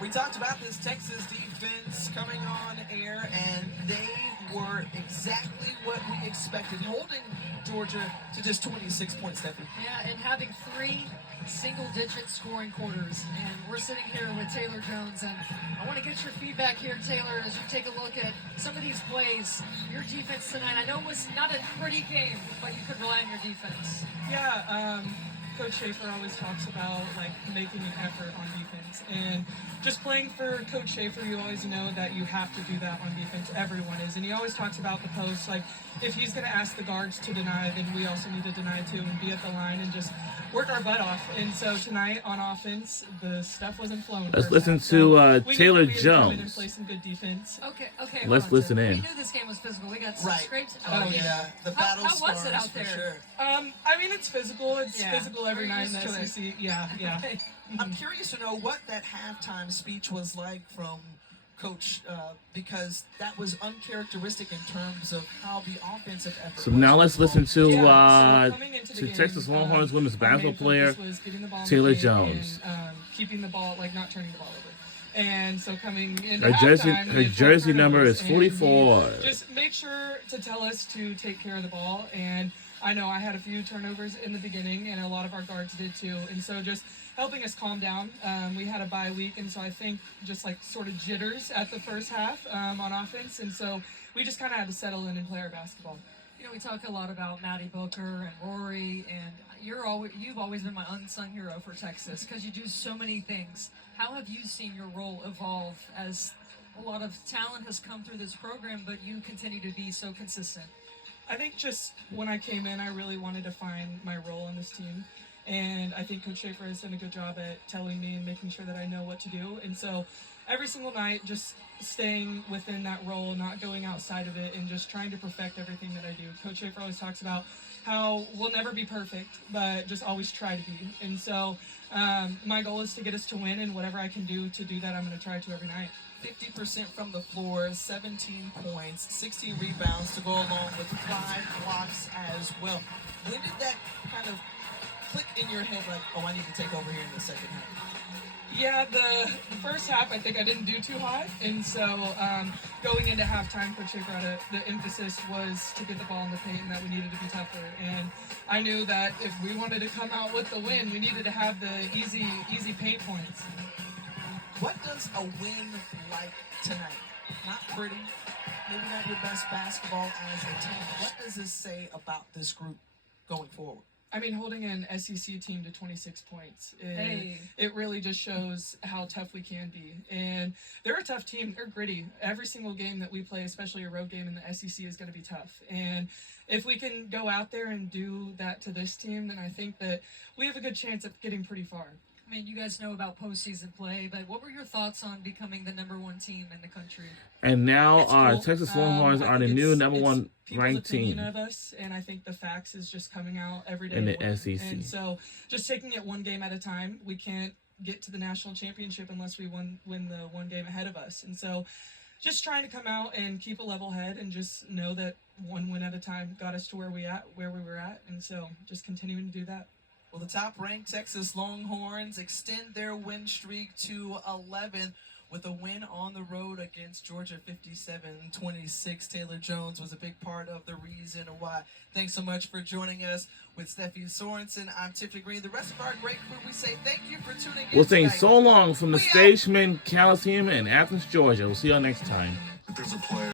We talked about this Texas defense coming on air, and they were exactly what we expected, holding Georgia to just 26 points, Stephanie. Yeah, and having 3 single-digit scoring quarters. And we're sitting here with Taylor Jones, and I want to get your feedback here, Taylor, as you take a look at some of these plays. Your defense tonight, I know it was not a pretty game, but you could rely on your defense. Yeah, Coach Schaefer always talks about like making an effort on defense, and just playing for Coach Schaefer, you always know that you have to do that on defense. Everyone is, and he always talks about the post. Like if he's going to ask the guards to deny, then we also need to deny too, and be at the line and just work our butt off. And so tonight on offense, the stuff wasn't flowing. Let's listen to Taylor Jones. And play some good defense. Okay. Let's listen in. We knew this game was physical. We got some scrapes. Oh yeah, the battle how was it out there? For sure. I mean, it's physical. It's physical every night in the SEC. Yeah. Okay. I'm curious to know what that halftime speech was like from Coach, because that was uncharacteristic in terms of how the offensive effort. So now let's listen to game, Texas Longhorns women's our basketball main player focus was getting the ball in Taylor the paint Jones. and, keeping the ball, like not turning the ball over. And so coming into Her jersey number is 44. Just make sure to tell us to take care of the ball. And I know I had a few turnovers in the beginning, and a lot of our guards did too. And so just helping us calm down. We had a bye week, and so I think just like sort of jitters at the first half on offense. And so we just kind of had to settle in and play our basketball. You know, we talk a lot about Maddie Booker and Rory, and you've always been my unsung hero for Texas because you do so many things. How have you seen your role evolve as a lot of talent has come through this program, but you continue to be so consistent? I think just when I came in, I really wanted to find my role on this team. And I think Coach Schaefer has done a good job at telling me and making sure that I know what to do. And so every single night, just staying within that role, not going outside of it, and just trying to perfect everything that I do. Coach Schaefer always talks about how we'll never be perfect, but just always try to be. And so my goal is to get us to win, and whatever I can do to do that, I'm going to try to every night. 50% from the floor, 17 points, 16 rebounds to go along with 5 blocks as well. When did that kind of click in your head like, oh, I need to take over here in the second half? Yeah, the first half, I think I didn't do too hot. And so going into halftime, Coach Schaefer had the emphasis was to get the ball in the paint and that we needed to be tougher. And I knew that if we wanted to come out with the win, we needed to have the easy paint points. What does a win like tonight? Not pretty, maybe not your best basketball as a team. What does this say about this group going forward? I mean, holding an SEC team to 26 points, it really just shows how tough we can be. And they're a tough team. They're gritty. Every single game that we play, especially a road game in the SEC, is going to be tough. And if we can go out there and do that to this team, then I think that we have a good chance of getting pretty far. I mean, you guys know about postseason play, but what were your thoughts on becoming the #1 team in the country? And now our cool. Texas Longhorns are the new #1 ranked team of us, and I think the facts is just coming out every day in the SEC. And so, just taking it one game at a time, we can't get to the national championship unless we win the one game ahead of us. And so, just trying to come out and keep a level head and just know that one win at a time got us to where we were at, and so just continuing to do that. Well, the top-ranked Texas Longhorns extend their win streak to 11 with a win on the road against Georgia 57-26. Taylor Jones was a big part of the reason why. Thanks so much for joining us with Steffi Sorensen. I'm Tiffany Green. The rest of our great crew, we say thank you for tuning in. We'll say so long from the Stageman Coliseum in Athens, Georgia. We'll see you all next time.